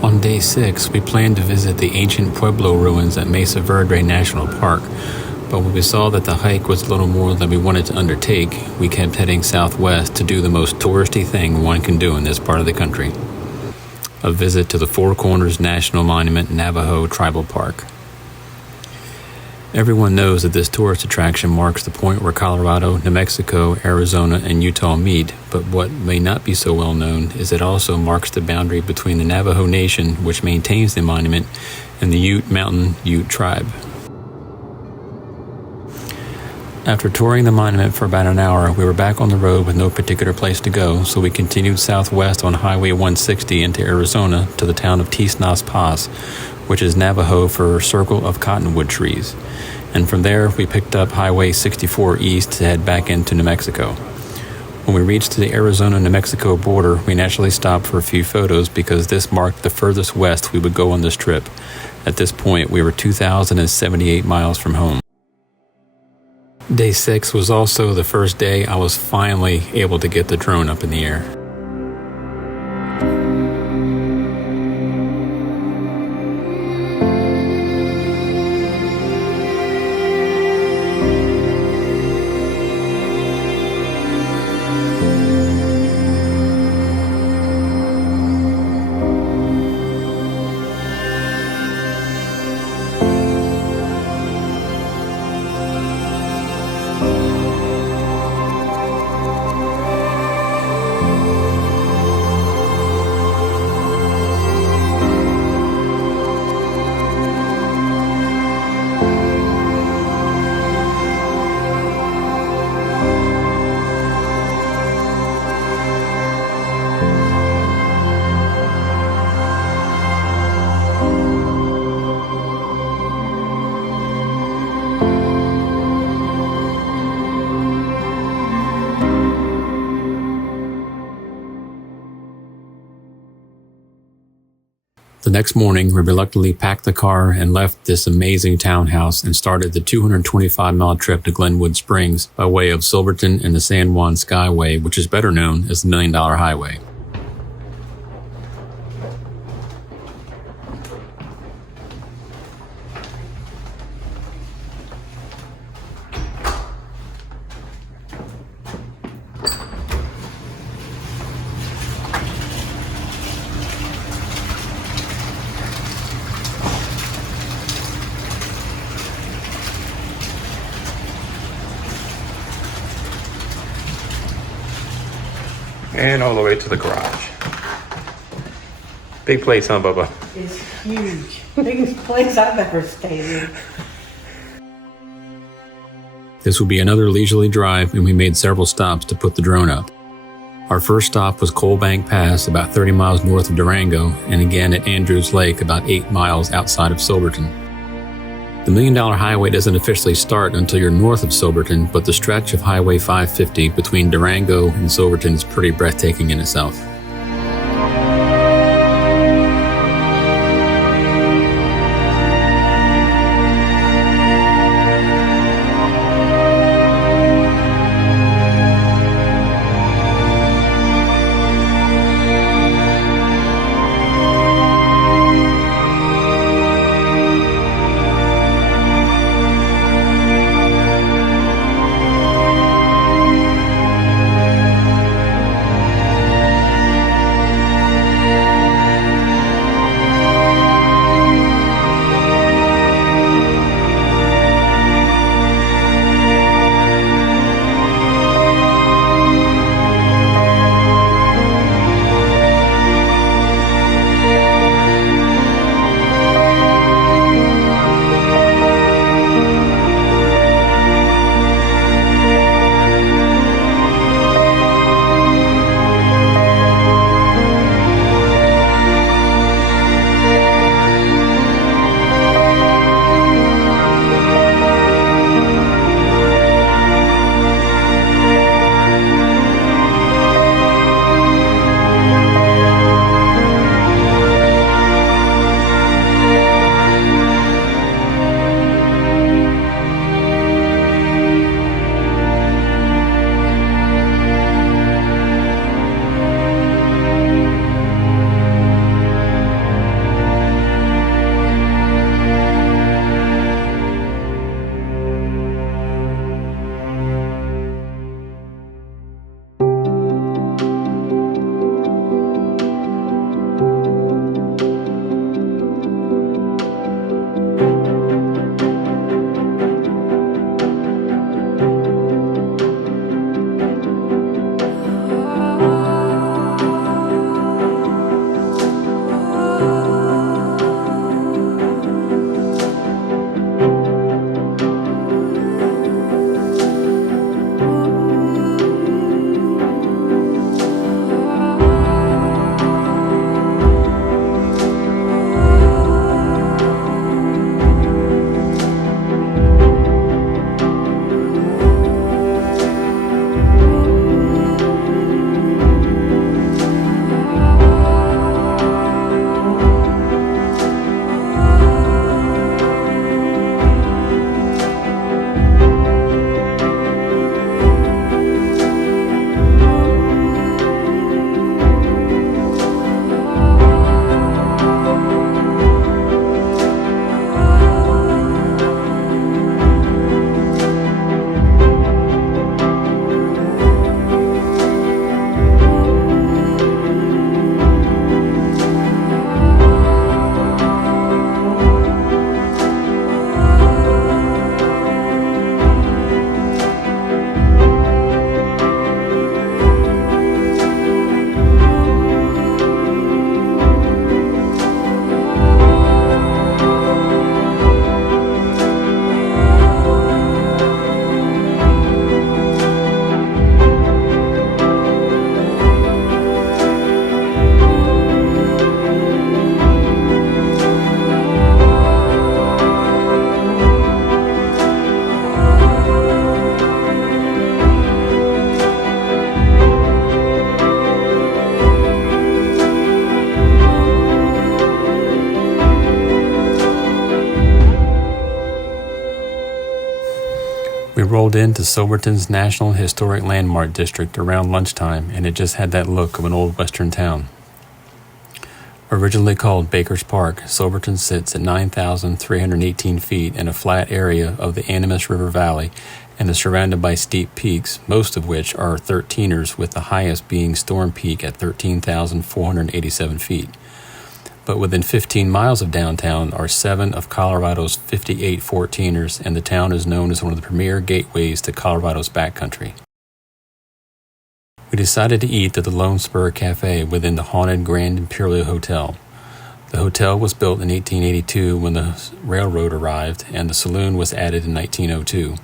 On day 6, we planned to visit the ancient Pueblo ruins at Mesa Verde National Park, but when we saw that the hike was a little more than we wanted to undertake, we kept heading southwest to do the most touristy thing one can do in this part of the country: a visit to the Four Corners National Monument Navajo Tribal Park. Everyone knows that this tourist attraction marks the point where Colorado, New Mexico, Arizona, and Utah meet, but what may not be so well known is it also marks the boundary between the Navajo Nation, which maintains the monument, and the Ute Mountain Ute tribe. After touring the monument for about an hour, we were back on the road with no particular place to go, so we continued southwest on Highway 160 into Arizona to the town of Tisnas Paz, which is Navajo for Circle of Cottonwood Trees. And from there, we picked up Highway 64 east to head back into New Mexico. When we reached the Arizona-New Mexico border, we naturally stopped for a few photos because this marked the furthest west we would go on this trip. At this point, we were 2,078 miles from home. Day 6 was also the first day I was finally able to get the drone up in the air. The next morning, we reluctantly packed the car and left this amazing townhouse and started the 225-mile trip to Glenwood Springs by way of Silverton and the San Juan Skyway, which is better known as the $1 Million Highway. And all the way to the garage. Big place, huh, Bubba? It's huge. Biggest place I've ever stayed in. This will be another leisurely drive, and we made several stops to put the drone up. Our first stop was Coal Bank Pass, about 30 miles north of Durango, and again at Andrews Lake, about 8 miles outside of Silverton. The $1 Million Highway doesn't officially start until you're north of Silverton, but the stretch of Highway 550 between Durango and Silverton is pretty breathtaking in itself. rolled into Silverton's National Historic Landmark District around lunchtime, and it just had that look of an old western town. Originally called Baker's Park, Silverton sits at 9,318 feet in a flat area of the Animas River Valley and is surrounded by steep peaks, most of which are 13ers, with the highest being Storm Peak at 13,487 feet. But within 15 miles of downtown are 7 of Colorado's 58 14ers, and the town is known as one of the premier gateways to Colorado's backcountry. We decided to eat at the Lone Spur Cafe within the haunted Grand Imperial Hotel. The hotel was built in 1882 when the railroad arrived, and the saloon was added in 1902.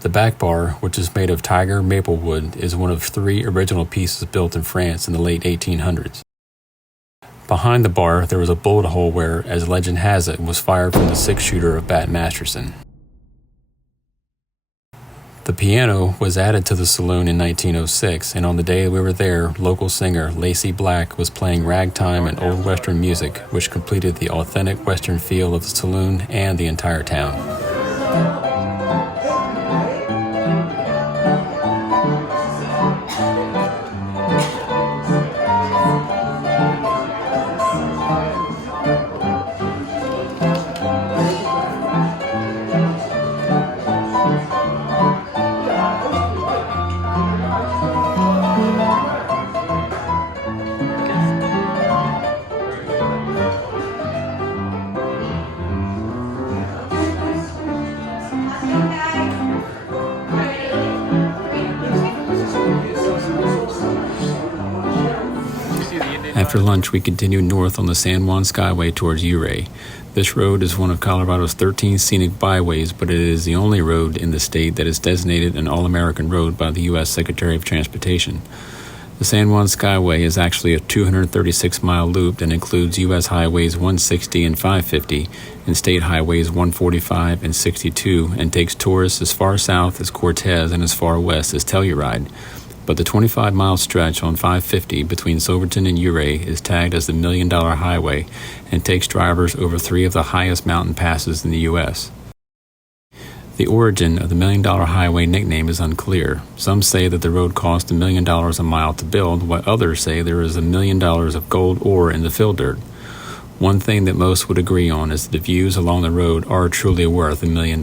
The back bar, which is made of tiger maple wood, is one of 3 original pieces built in France in the late 1800s. Behind the bar, there was a bullet hole where, as legend has it, was fired from the 6-shooter of Bat Masterson. The piano was added to the saloon in 1906, and on the day we were there, local singer Lacey Black was playing ragtime and old western music, which completed the authentic western feel of the saloon and the entire town. After lunch, we continued north on the San Juan Skyway towards Ouray. This road is one of Colorado's 13 scenic byways, but it is the only road in the state that is designated an All-American Road by the U.S. Secretary of Transportation. The San Juan Skyway is actually a 236-mile loop that includes U.S. Highways 160 and 550 and State Highways 145 and 62, and takes tourists as far south as Cortez and as far west as Telluride. But the 25-mile stretch on 550 between Silverton and Ouray is tagged as the $1 Million Highway and takes drivers over 3 of the highest mountain passes in the U.S. The origin of the $1 Million Highway nickname is unclear. Some say that the road cost $1 million a mile to build, while others say there is $1 million of gold ore in the fill dirt. One thing that most would agree on is that the views along the road are truly worth $1 million.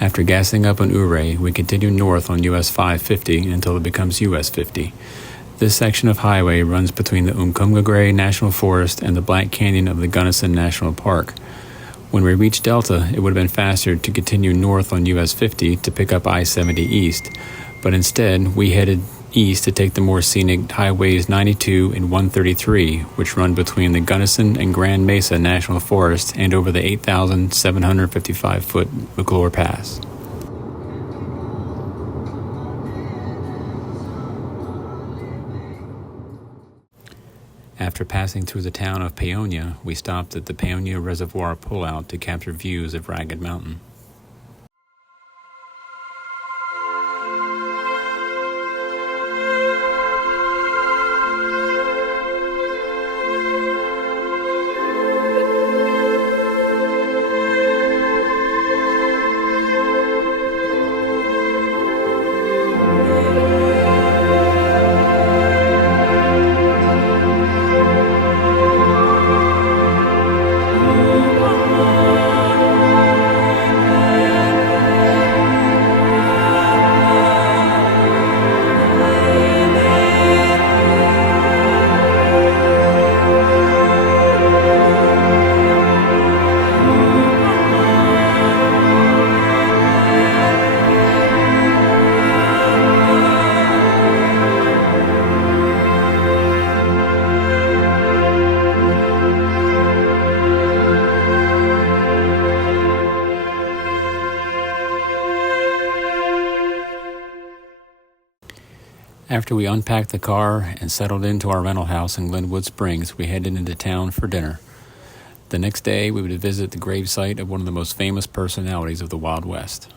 After gassing up on Ouray, we continue north on US 550 until it becomes US 50. This section of highway runs between the Uncompahgre National Forest and the Black Canyon of the Gunnison National Park. When we reached Delta, it would have been faster to continue north on US 50 to pick up I-70 east, but instead we headed east to take the more scenic Highways 92 and 133, which run between the Gunnison and Grand Mesa National Forest and over the 8,755-foot McClure Pass. After passing through the town of Paonia, we stopped at the Paonia Reservoir pullout to capture views of Ragged Mountain. After we unpacked the car and settled into our rental house in Glenwood Springs, we headed into town for dinner. The next day, we would visit the gravesite of one of the most famous personalities of the Wild West.